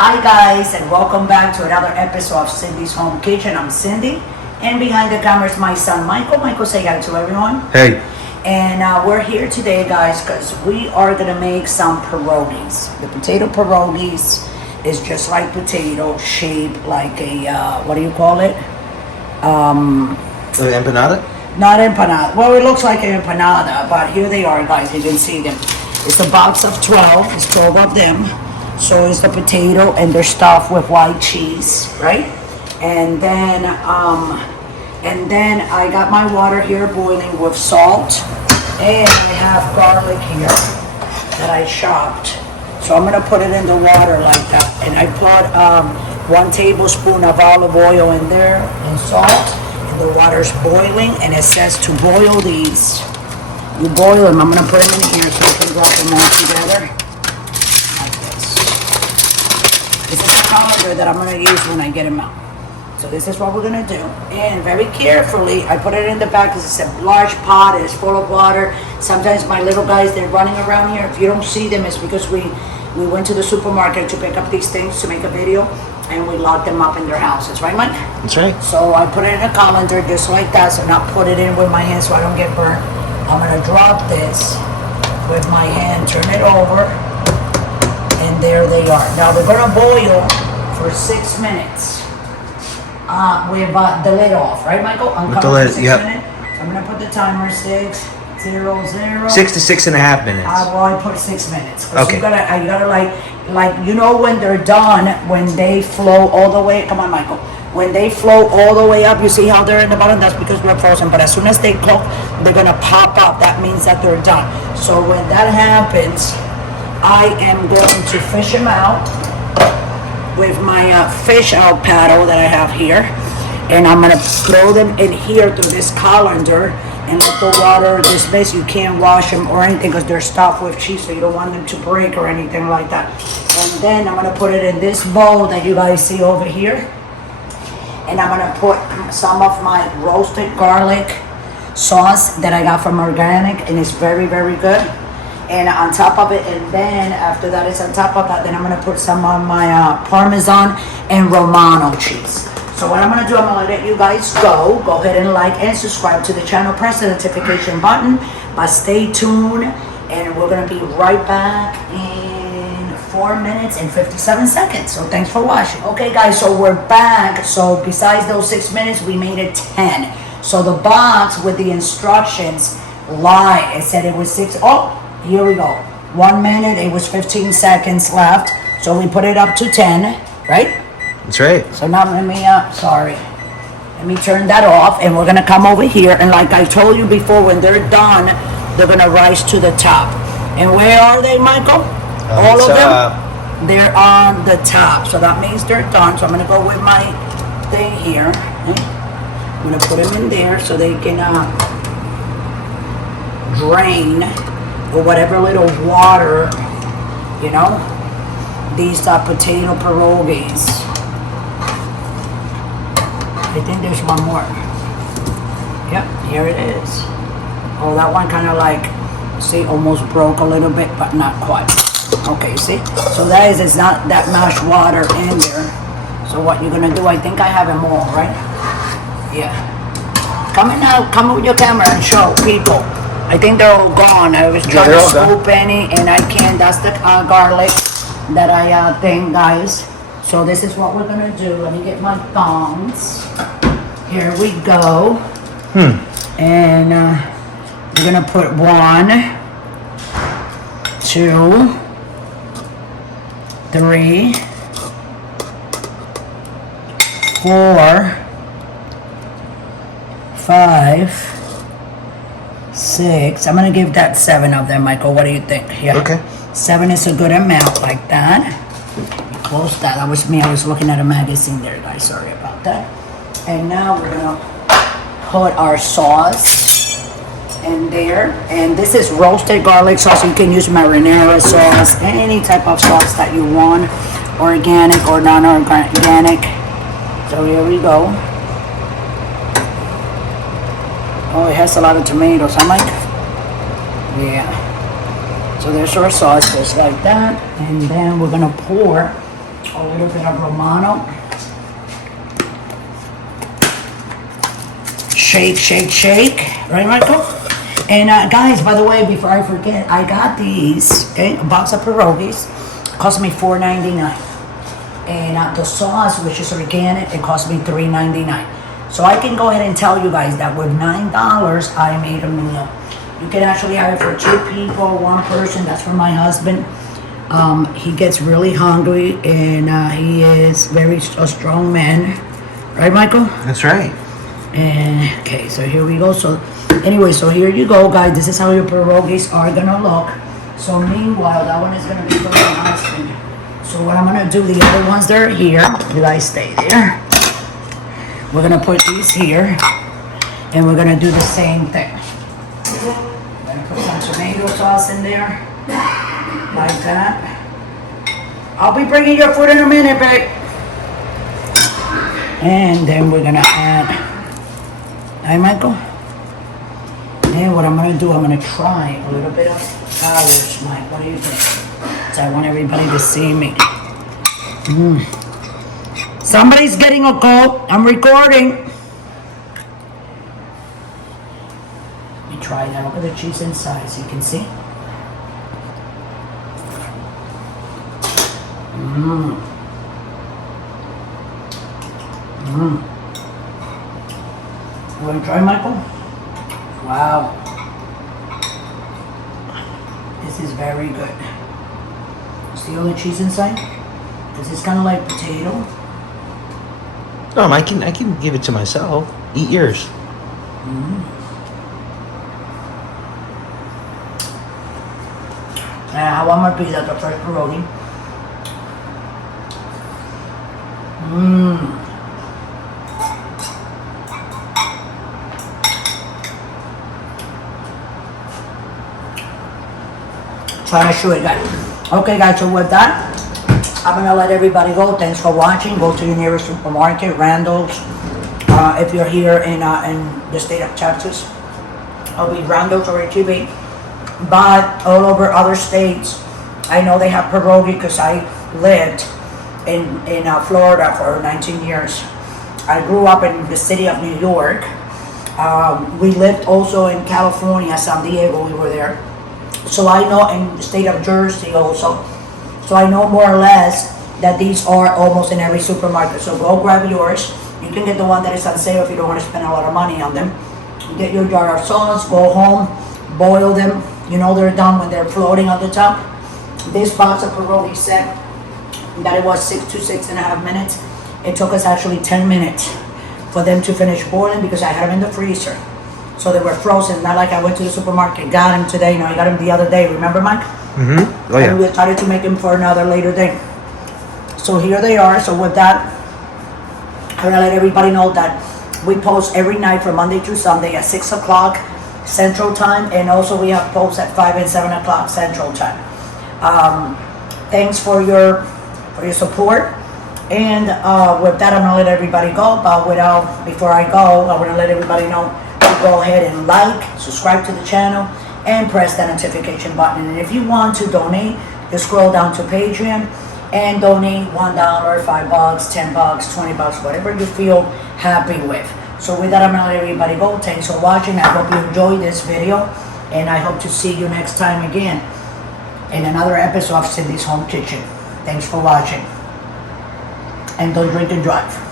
Hi guys, and welcome back to another episode of Cindy's Home Kitchen. I'm Cindy, and behind the camera is my son Michael. Michael, say hi to everyone. Hey. And we're here today, guys, because we are gonna make some pierogies. The potato pierogies is just like potato, shaped like a what do you call it? Empanada? Not empanada. Well, it looks like an empanada, but here they are, guys. You can see them. It's a box of 12. It's 12 of them. So is the potato, and they're stuffed with white cheese, right? And then I got my water here boiling with salt, and I have garlic here that I chopped. So I'm gonna put it in the water like that, and I put 1 tablespoon of olive oil in there and salt. And the water's boiling, and it says to boil these. You boil them. I'm gonna put them in here so I can drop them all together. This is the colander that I'm going to use when I get them out. So this is what we're going to do. And very carefully, I put it in the back because it's a large pot. It's full of water. Sometimes my little guys, they're running around here. If you don't see them, it's because we went to the supermarket to pick up these things to make a video. And we locked them up in their houses. Right, Mike? That's right. So I put it in a colander just like that. So not put it in with my hand so I don't get burnt. I'm going to drop this with my hand. Turn it over. And there they are. Now they're gonna boil for 6 minutes. With the lid off, right, Michael? With the lid, yep. Minutes. So I'm gonna put the timer 6, 0, 0. 6 to 6.5 minutes. Well, I put 6 minutes. Okay. You gotta like you know when they're done, when they flow all the way. Come on, Michael. When they flow all the way up, you see how they're in the bottom. That's because they're frozen. But as soon as they cook, they're gonna pop up. That means that they're done. So when that happens, I am going to fish them out with my fish out paddle that I have here, and I'm going to throw them in here through this colander and let the water dismiss. You can't wash them or anything because they're stuffed with cheese, so you don't want them to break or anything like that. And then I'm going to put it in this bowl that you guys see over here, and I'm going to put some of my roasted garlic sauce that I got from Organic, and it's very, very good. And on top of it, and then after that it's on top of that, then I'm gonna put some of my Parmesan and Romano cheese. So what I'm gonna do, I'm gonna let you guys go ahead and like and subscribe to the channel, press the notification button, but stay tuned, and we're gonna be right back in 4 minutes and 57 seconds. So thanks for watching. Okay guys, so we're back. So besides those 6 minutes, we made it 10. So the box with the instructions lied. It said it was 6. Oh, here we go. 1 minute, it was 15 seconds left. So we put it up to 10, right? That's right. So now let me, let me turn that off, and we're gonna come over here, and like I told you before, when they're done, they're gonna rise to the top. And where are they, Michael? All of them? They're on the top. So that means they're done. So I'm gonna go with my thing here. Okay? I'm gonna put them in there so they can drain or whatever little water, you know, these are potato pierogies. I think there's one more. Yep, here it is. Oh, that one kind of like, see, almost broke a little bit, but not quite. Okay, see? So that is, it's not that much water in there. So what you're gonna do, I think I have them all, right? Yeah. Come in now, come with your camera and show people. I think they're all gone. I was trying to scoop any, and I can't. That's the garlic that I think, guys. So this is what we're gonna do. Let me get my tongs. Here we go. And we're gonna put 1, 2, 3, 4, 5, 6. I'm gonna give that 7 of them, Michael. What do you think? Yeah. Okay. 7 is a good amount, like that. Close that. That was me. I was looking at a magazine there, guys. Sorry about that. And now we're gonna put our sauce in there. And this is roasted garlic sauce. You can use marinara sauce, any type of sauce that you want, organic or non-organic. So here we go. Oh, it has a lot of tomatoes. I'm like, yeah. So there's our sauce just like that. And then we're gonna pour a little bit of Romano. Shake, shake, shake. Right, Michael? And guys, by the way, before I forget, I got these, okay, a box of pierogies. Cost me $4.99. And the sauce, which is organic, it cost me $3.99. So I can go ahead and tell you guys that with $9, I made a meal. You can actually have it for 2 people, 1 person. That's for my husband. He gets really hungry, and he is a strong man. Right, Michael? That's right. And okay, so here we go. So anyway, so here you go, guys. This is how your pierogies are gonna look. So meanwhile, that one is gonna be for my husband. So what I'm gonna do, the other ones that are here, you guys stay there. We're gonna put these here, and we're gonna do the same thing. I'm gonna put some tomato sauce in there, like that. I'll be bringing your food in a minute, babe. And then we're gonna add, hi, Michael. And what I'm gonna do, I'm gonna try a little bit of flowers, Mike. What do you think? So I want everybody to see me. Somebody's getting a call. I'm recording. Let me try that. Look at the cheese inside so you can see. You want to try, Michael? Wow. This is very good. See all the cheese inside? This is kind of like potato. I can give it to myself. Eat yours. I want my pizza, the fresh pierogi. Trying to show it, guys. Okay, guys, so with that, I'm gonna let everybody go. Thanks for watching. Go to your nearest supermarket, Randall's. If you're here in the state of Texas, it'll be Randall's or HEB. But all over other states, I know they have pierogi because I lived in Florida for 19 years. I grew up in the city of New York. We lived also in California, San Diego. We were there. So I know in the state of Jersey also. So I know more or less that these are almost in every supermarket. So go grab yours. You can get the one that is on sale if you don't want to spend a lot of money on them. Get your jar of sauce, go home, boil them. You know they're done when they're floating on the top. This box of pierogi said that it was 6 to 6.5 minutes. It took us actually 10 minutes for them to finish boiling because I had them in the freezer. So they were frozen, not like I went to the supermarket, got them today. I got them the other day. Remember, Mike? Mm-hmm. Oh, yeah. And we decided to make them for another later day. So here they are. So with that, I'm gonna let everybody know that we post every night from Monday through Sunday at 6 o'clock Central Time, and also we have posts at 5 and 7 o'clock Central Time. Thanks for your support. And with that, I'm gonna let everybody go. But before I go, I want to let everybody know to go ahead and like, subscribe to the channel, and press that notification button. And if you want to donate, just scroll down to Patreon and donate $1, $5, $10, $20, whatever you feel happy with. So with that, I'm gonna let everybody go. Thanks for watching. I hope you enjoyed this video, and I hope to see you next time again in another episode of Cindy's Home Kitchen. Thanks for watching, and don't drink and drive.